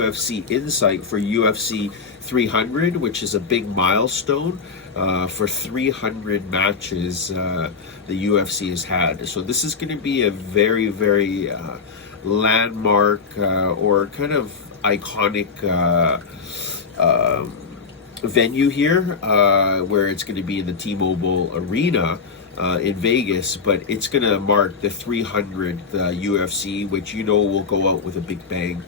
UFC Insight for UFC 300, which is a big milestone for 300 matches the UFC has had. So this is going to be a very, very landmark or kind of iconic venue here, where it's going to be in the T-Mobile Arena in Vegas, but it's going to mark the 300th UFC, which will go out with a big bang.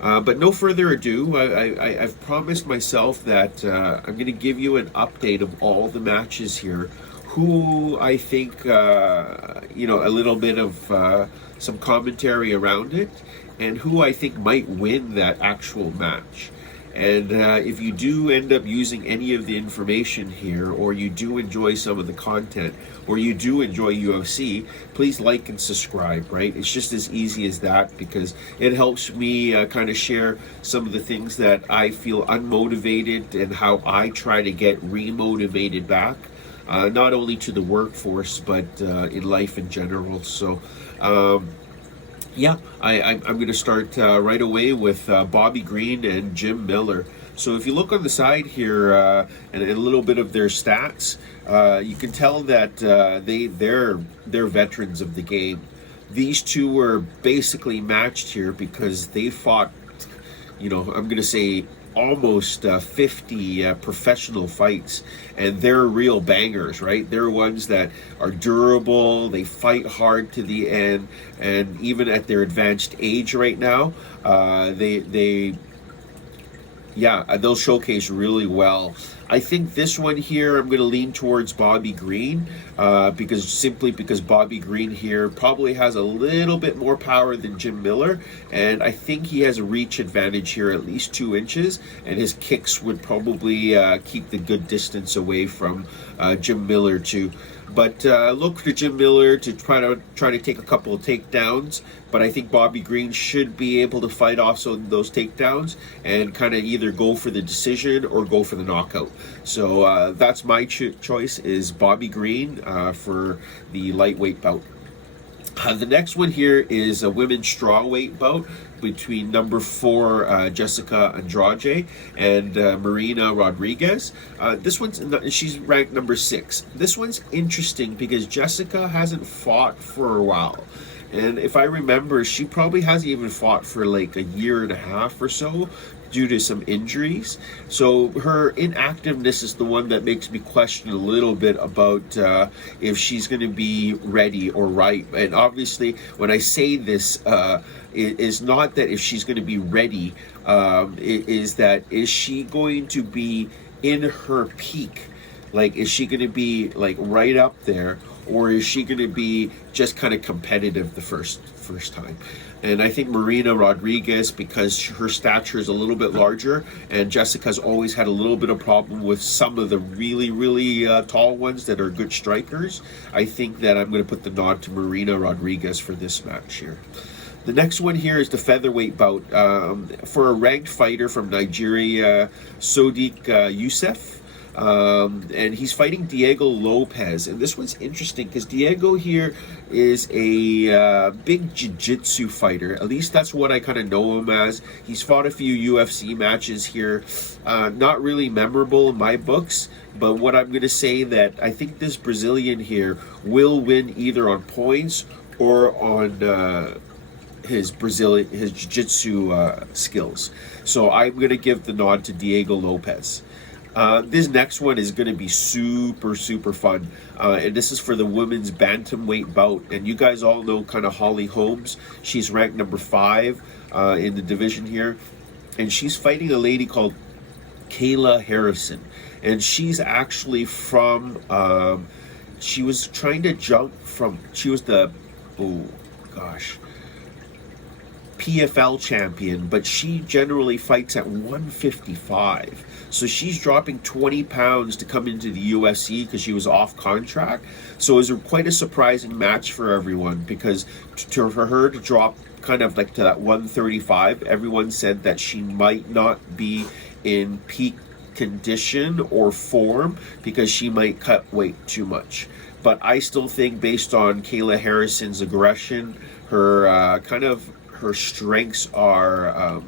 But no further ado, I've promised myself that I'm going to give you an update of all the matches here, who I think, a little bit of some commentary around it, and who I think might win that actual match. And if you do end up using any of the information here, or you do enjoy some of the content, or you do enjoy UFC, please like and subscribe, right? It's just as easy as that, because it helps me kind of share some of the things that I feel unmotivated and how I try to get remotivated back, not only to the workforce, but in life in general. So, yeah, I'm going to start right away with Bobby Green and Jim Miller. So if you look on the side here and a little bit of their stats, you can tell that they're veterans of the game. These two were basically matched here because they fought, I'm going to say, almost 50 professional fights, and they're real bangers, right? They're ones that are durable, they fight hard to the end, and even at their advanced age right now, they'll showcase really well. I think this one here, I'm going to lean towards Bobby Green because Bobby Green here probably has a little bit more power than Jim Miller, and I think he has a reach advantage here, at least 2 inches, and his kicks would probably keep the good distance away from Jim Miller too. But look for Jim Miller to try to take a couple of takedowns, but I think Bobby Green should be able to fight off some of those takedowns and kind of either go for the decision or go for the knockout. So that's my choice, is Bobby Green for the lightweight bout. The next one here is a women's strawweight bout between number 4 Jessica Andrade and Marina Rodriguez. She's ranked number 6. This one's interesting because Jessica hasn't fought for a while. And if I remember, she probably hasn't even fought for like a year and a half or so due to some injuries. So her inactiveness is the one that makes me question a little bit about if she's going to be ready or right. And obviously, when I say this, it is not that if she's going to be ready, is she going to be in her peak? Like, is she going to be like right up there, or is she going to be just kind of competitive the first time? And I think Marina Rodriguez, because her stature is a little bit larger, and Jessica's always had a little bit of problem with some of the really, really tall ones that are good strikers, I think that I'm going to put the nod to Marina Rodriguez for this match here. The next one here is the featherweight bout for a ranked fighter from Nigeria, Sodiq Youssef. And he's fighting Diego Lopez, and this one's interesting because Diego here is a big jiu-jitsu fighter. At least that's what I kind of know him as. He's fought a few UFC matches here, not really memorable in my books, but what I'm going to say that I think this Brazilian here will win either on points or on his jiu-jitsu skills. So I'm going to give the nod to Diego Lopez. This next one is going to be super, super fun. And this is for the women's bantamweight bout. And you guys all know kind of Holly Holmes. She's ranked number 5 in the division here. And she's fighting a lady called Kayla Harrison. And she's actually from, she was trying to jump from, she was the, PFL champion, but she generally fights at 155. So she's dropping 20 pounds to come into the UFC because she was off contract. So it was quite a surprising match for everyone, because for her to drop kind of like to that 135, everyone said that she might not be in peak condition or form because she might cut weight too much. But I still think, based on Kayla Harrison's aggression, her her strengths are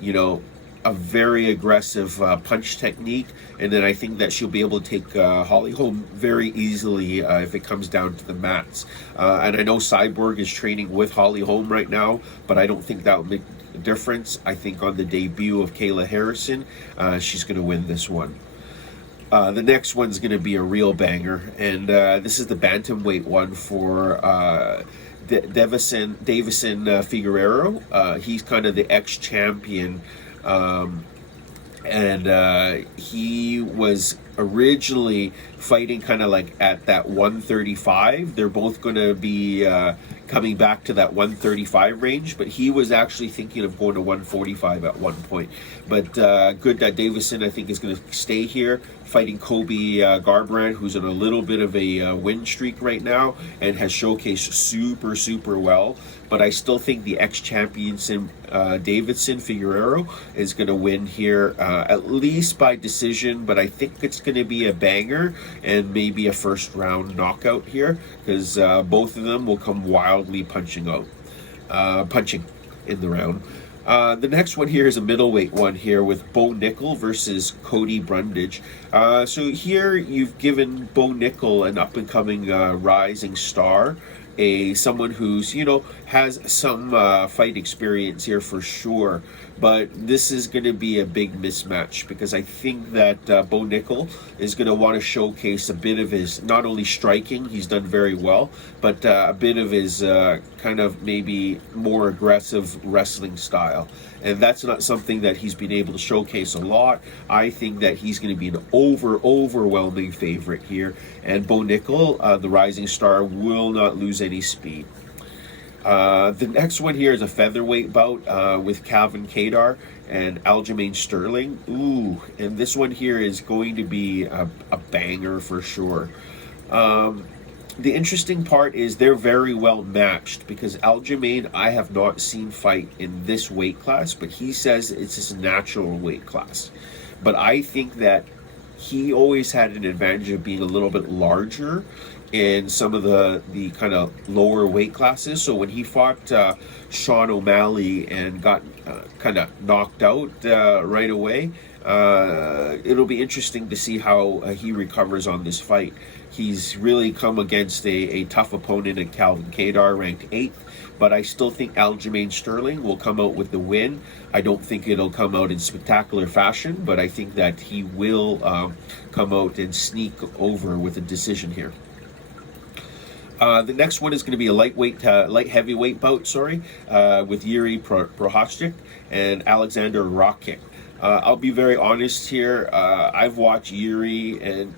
you know, a very aggressive punch technique, and then I think that she'll be able to take Holly Holm very easily if it comes down to the mats. And I know Cyborg is training with Holly Holm right now, but I don't think that will make a difference. I think on the debut of Kayla Harrison, she's going to win this one. The next one's going to be a real banger, and this is the bantamweight one for Davison Figueroa. He's kind of the ex-champion, and he was originally fighting kind of like at that 135. They're both going to be coming back to that 135 range, but he was actually thinking of going to 145 at one point. But good that Davison, I think, is going to stay here fighting Kobe Garbrandt, who's in a little bit of a win streak right now and has showcased super well. But I still think the ex-champion Davidson Figueroa is going to win here, at least by decision, but I think it's going to be a banger and maybe a first round knockout here, because both of them will come wildly punching in the round. The next one here is a middleweight one here with Bo Nickel versus Cody Brundage. So here you've given Bo Nickel an up-and-coming rising star, someone who's, has some fight experience here for sure. But this is going to be a big mismatch, because I think that Bo Nickel is going to want to showcase a bit of his, not only striking, he's done very well, but a bit of his kind of maybe more aggressive wrestling style. And that's not something that he's been able to showcase a lot. I think that he's going to be an overwhelming favorite here. And Bo Nickel, the rising star, will not lose any speed. The next one here is a featherweight bout with Calvin Kadar and Aljamain Sterling. Ooh, and this one here is going to be a banger for sure. The interesting part is they're very well matched, because Aljamain I have not seen fight in this weight class, but he says it's his natural weight class. But I think that he always had an advantage of being a little bit larger in some of the kind of lower weight classes. So when he fought Sean O'Malley and got kind of knocked out right away, it'll be interesting to see how he recovers on this fight. He's really come against a tough opponent in Calvin Kadar, ranked 8th, but I still think Aljamain Sterling will come out with the win. I don't think it'll come out in spectacular fashion, but I think that he will come out and sneak over with a decision here. The next one is going to be a light heavyweight bout, with Yuri Prochazka and Alexander Rakic. I'll be very honest here. I've watched Yuri, and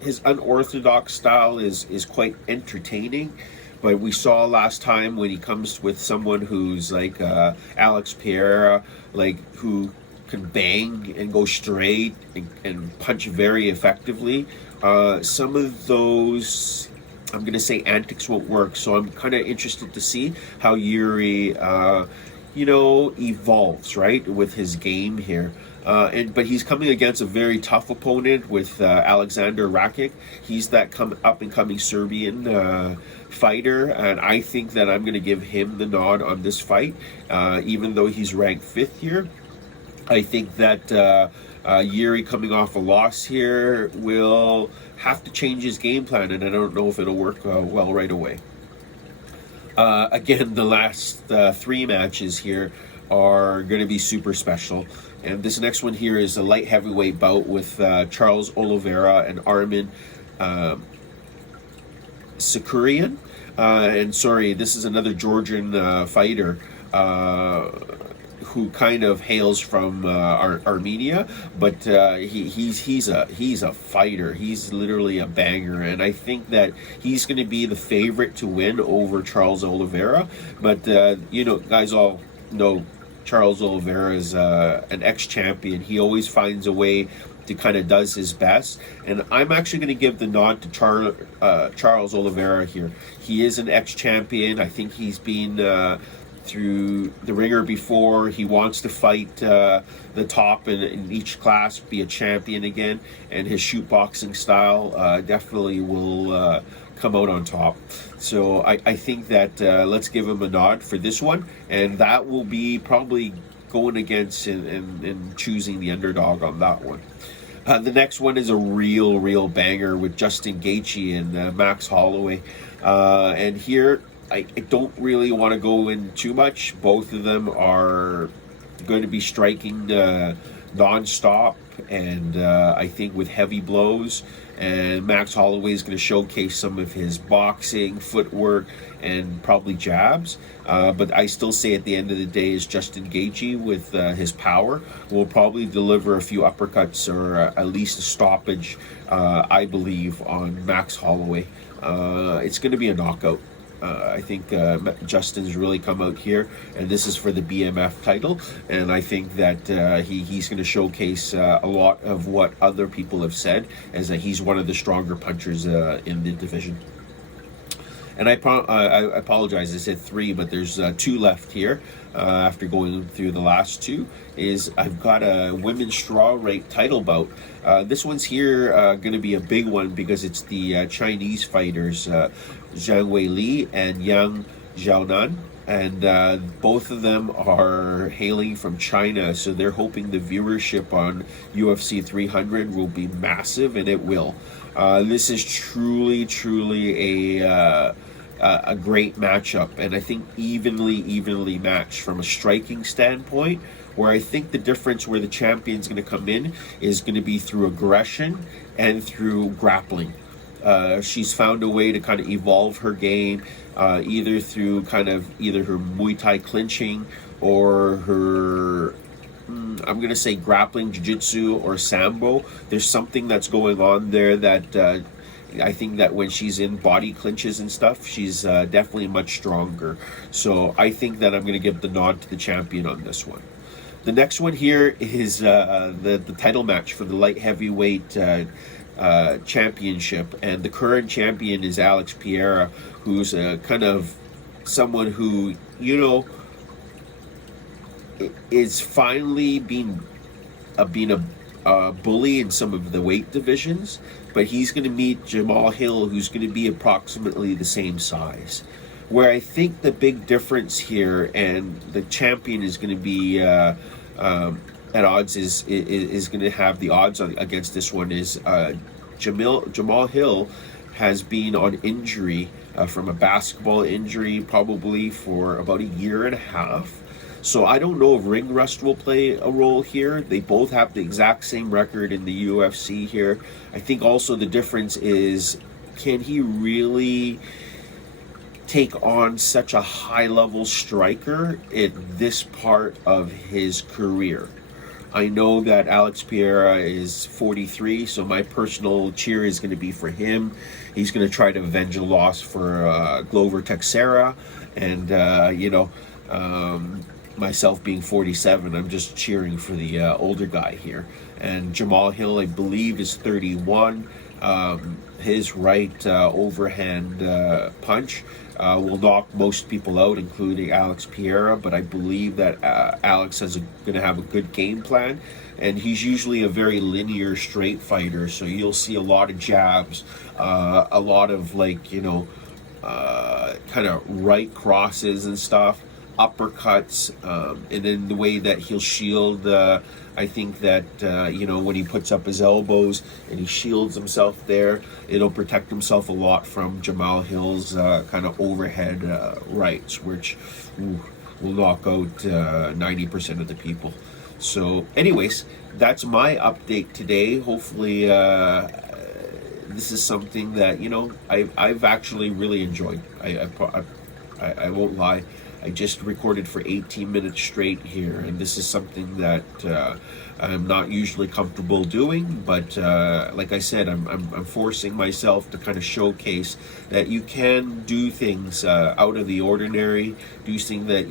his unorthodox style is quite entertaining. But we saw last time when he comes with someone who's like Alex Pereira, who can bang and go straight and punch very effectively. Some of those, I'm going to say, antics won't work. So I'm kind of interested to see how Yuri, evolves, right, with his game here. But he's coming against a very tough opponent with Alexander Rakic. He's that up-and-coming Serbian fighter, and I think that I'm going to give him the nod on this fight, even though he's ranked 5th here. I think that Yuri, coming off a loss here, will have to change his game plan, and I don't know if it'll work well right away. Again, the last 3 matches here are going to be super special. And this next one here is a light heavyweight bout with Charles Oliveira and Armin Sakarian. This is another Georgian fighter who kind of hails from Armenia, but he's a fighter. He's literally a banger, and I think that he's going to be the favorite to win over Charles Oliveira. But guys all know Charles Oliveira is an ex-champion. He always finds a way to kind of does his best, and I'm actually going to give the nod to Charles Oliveira here. He is an ex-champion. I think he's been through the ringer before. He wants to fight the top in each class, be a champion again, and his shoot boxing style definitely will come out on top. So I think that let's give him a nod for this one, and that will be probably going against and choosing the underdog on that one. The next one is a real banger with Justin Gaethje and Max Holloway. And here, I don't really want to go in too much. Both of them are going to be striking non-stop, and I think with heavy blows. And Max Holloway is going to showcase some of his boxing, footwork, and probably jabs. But I still say at the end of the day is Justin Gaethje with his power will probably deliver a few uppercuts or at least a stoppage, I believe, on Max Holloway. It's going to be a knockout. I think Justin's really come out here, and this is for the BMF title, and I think that he's going to showcase a lot of what other people have said, as that he's one of the stronger punchers in the division. And I apologize, I said 3, but there's 2 left here. After going through the last 2, is I've got a women's strawweight title bout. This one's here going to be a big one because it's the Chinese fighters, Zhang Weili and Yang Xiaonan. And both of them are hailing from China, so they're hoping the viewership on UFC 300 will be massive, and it will. This is truly a great matchup, and I think evenly matched from a striking standpoint, where I think the difference where the champion's going to come in is going to be through aggression and through grappling. She's found a way to kind of evolve her game, either through either her Muay Thai clinching or her, I'm going to say grappling, jiu-jitsu, or sambo. There's something that's going on there that I think that when she's in body clinches and stuff, she's definitely much stronger. So I think that I'm going to give the nod to the champion on this one. The next one here is the title match for the light heavyweight championship, and the current champion is Alex Pereira, who's kind of someone who, you know, is finally being a bully in some of the weight divisions, but he's going to meet Jamal Hill, who's going to be approximately the same size. Where I think the big difference here, and the champion is going to be at odds, is going to have the odds against this one, is Jamal Hill has been on injury from a basketball injury probably for about a year and a half. So I don't know if ring rust will play a role here. They both have the exact same record in the UFC here. I think also the difference is, can he really take on such a high-level striker at this part of his career? I know that Alex Pereira is 43, so my personal cheer is going to be for him. He's going to try to avenge a loss for Glover Teixeira, and myself being 47, I'm just cheering for the older guy here. And Jamal Hill, I believe, is 31. His right overhand punch will knock most people out, including Alex Pereira, but I believe that Alex is going to have a good game plan, and he's usually a very linear straight fighter, so you'll see a lot of jabs, a lot of kind of right crosses and stuff, uppercuts, and then the way that he'll shield, I think that when he puts up his elbows and he shields himself there, it'll protect himself a lot from Jamal Hill's kind of overhead rights, which will knock out 90% of the people. So anyways, that's my update today. Hopefully this is something that I've actually really enjoyed. I won't lie. I just recorded for 18 minutes straight here, and this is something that I'm not usually comfortable doing, but like I said, I'm forcing myself to kind of showcase that you can do things out of the ordinary, do things that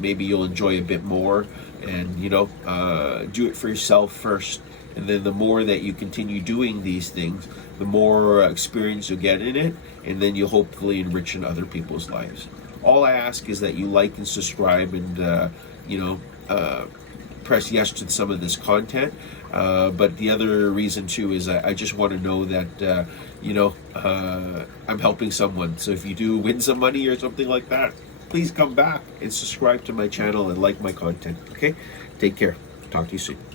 maybe you'll enjoy a bit more, and do it for yourself first. And then the more that you continue doing these things, the more experience you'll get in it, and then you'll hopefully enrich in other people's lives. All I ask is that you like and subscribe, and press yes to some of this content. But the other reason too is I just want to know that I'm helping someone. So if you do win some money or something like that, please come back and subscribe to my channel and like my content. Okay? Take care. Talk to you soon.